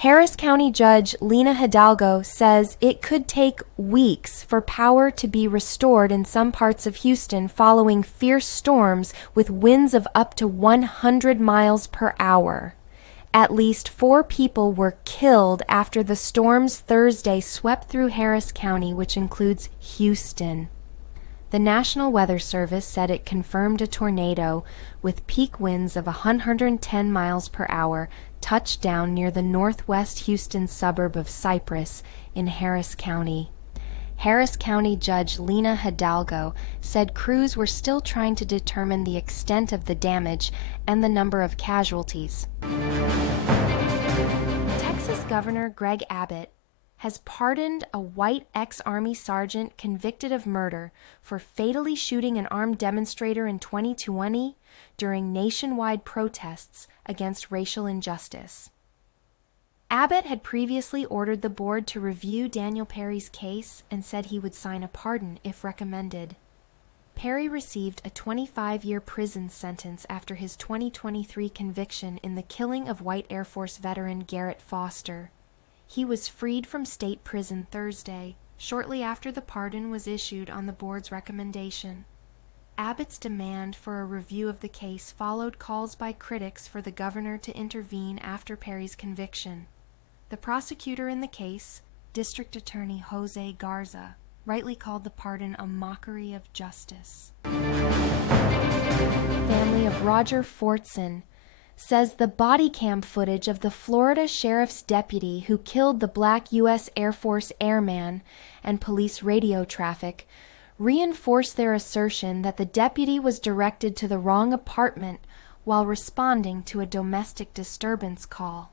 Harris County Judge Lina Hidalgo says it could take weeks for power to be restored in some parts of Houston following fierce storms with winds of up to 100 miles per hour. At least 4 people were killed after the storms Thursday swept through Harris County, which includes Houston. The National Weather Service said it confirmed a tornado with peak winds of 110 miles per hour touched down near the northwest Houston suburb of Cypress in Harris County. Harris County Judge Lina Hidalgo said crews were still trying to determine the extent of the damage and the number of casualties. Texas Governor Greg Abbott has pardoned a white ex-Army sergeant convicted of murder for fatally shooting an armed demonstrator in 2020 during nationwide protests against racial injustice. Abbott had previously ordered the board to review Daniel Perry's case and said he would sign a pardon if recommended. Perry received a 25-year prison sentence after his 2023 conviction in the killing of white Air Force veteran Garrett Foster. He was freed from state prison Thursday, shortly after the pardon was issued on the board's recommendation. Abbott's demand for a review of the case followed calls by critics for the governor to intervene after Perry's conviction. The prosecutor in the case, District Attorney Jose Garza, rightly called the pardon a mockery of justice. Family of Roger Fortson says the body cam footage of the Florida sheriff's deputy who killed the black U.S. Air Force airman and police radio traffic reinforced their assertion that the deputy was directed to the wrong apartment while responding to a domestic disturbance call.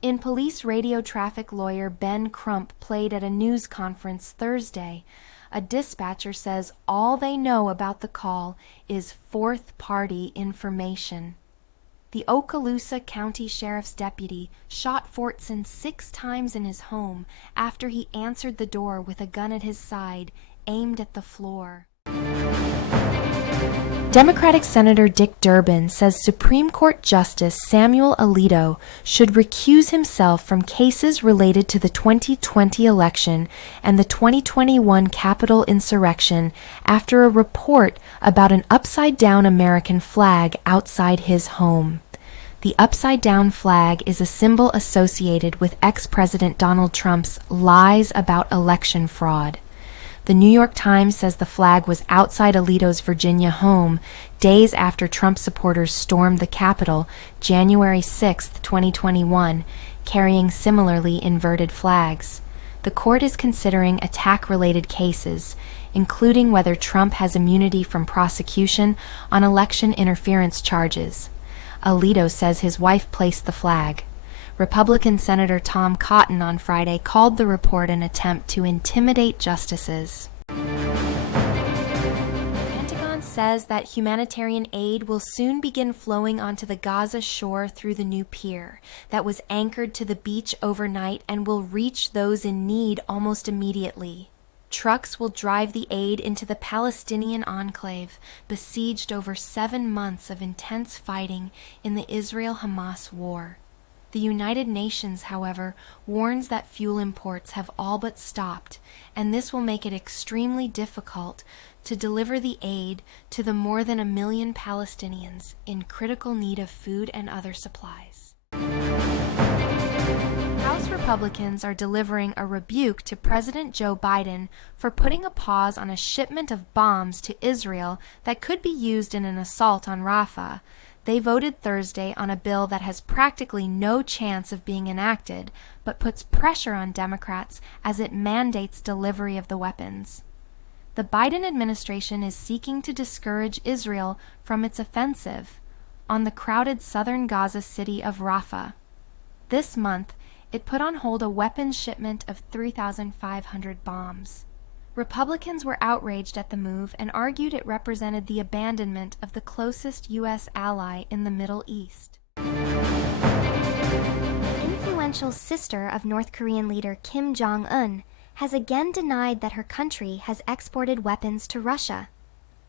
In police radio traffic lawyer Ben Crump played at a news conference Thursday, a dispatcher says all they know about the call is fourth-party information. The Okaloosa County Sheriff's deputy shot Fortson 6 times in his home after he answered the door with a gun at his side, aimed at the floor. Democratic Senator Dick Durbin says Supreme Court Justice Samuel Alito should recuse himself from cases related to the 2020 election and the 2021 Capitol insurrection after a report about an upside-down American flag outside his home. The upside-down flag is a symbol associated with ex-President Donald Trump's lies about election fraud. The New York Times says the flag was outside Alito's Virginia home days after Trump supporters stormed the Capitol January 6, 2021, carrying similarly inverted flags. The court is considering attack-related cases, including whether Trump has immunity from prosecution on election interference charges. Alito says his wife placed the flag. Republican Senator Tom Cotton on Friday called the report an attempt to intimidate justices. The Pentagon says that humanitarian aid will soon begin flowing onto the Gaza shore through the new pier that was anchored to the beach overnight and will reach those in need almost immediately. Trucks will drive the aid into the Palestinian enclave, besieged over 7 months of intense fighting in the Israel-Hamas war. The United Nations, however, warns that fuel imports have all but stopped, and this will make it extremely difficult to deliver the aid to the more than 1 million Palestinians in critical need of food and other supplies. House Republicans are delivering a rebuke to President Joe Biden for putting a pause on a shipment of bombs to Israel that could be used in an assault on Rafah. They voted Thursday on a bill that has practically no chance of being enacted, but puts pressure on Democrats as it mandates delivery of the weapons. The Biden administration is seeking to discourage Israel from its offensive on the crowded southern Gaza city of Rafah. This month, it put on hold a weapons shipment of 3,500 bombs. Republicans were outraged at the move and argued it represented the abandonment of the closest U.S. ally in the Middle East. The influential sister of North Korean leader Kim Jong-un has again denied that her country has exported weapons to Russia.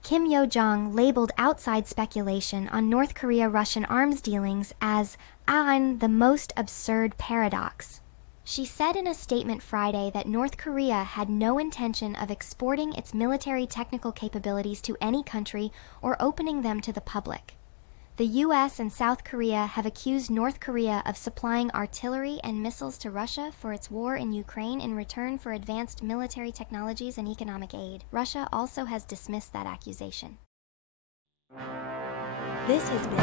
Kim Yo-jong labeled outside speculation on North Korea-Russian arms dealings as the most absurd paradox. She said in a statement Friday that North Korea had no intention of exporting its military technical capabilities to any country or opening them to the public. The U.S. and South Korea have accused North Korea of supplying artillery and missiles to Russia for its war in Ukraine in return for advanced military technologies and economic aid. Russia also has dismissed that accusation. This has been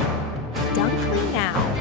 Dunkley Now.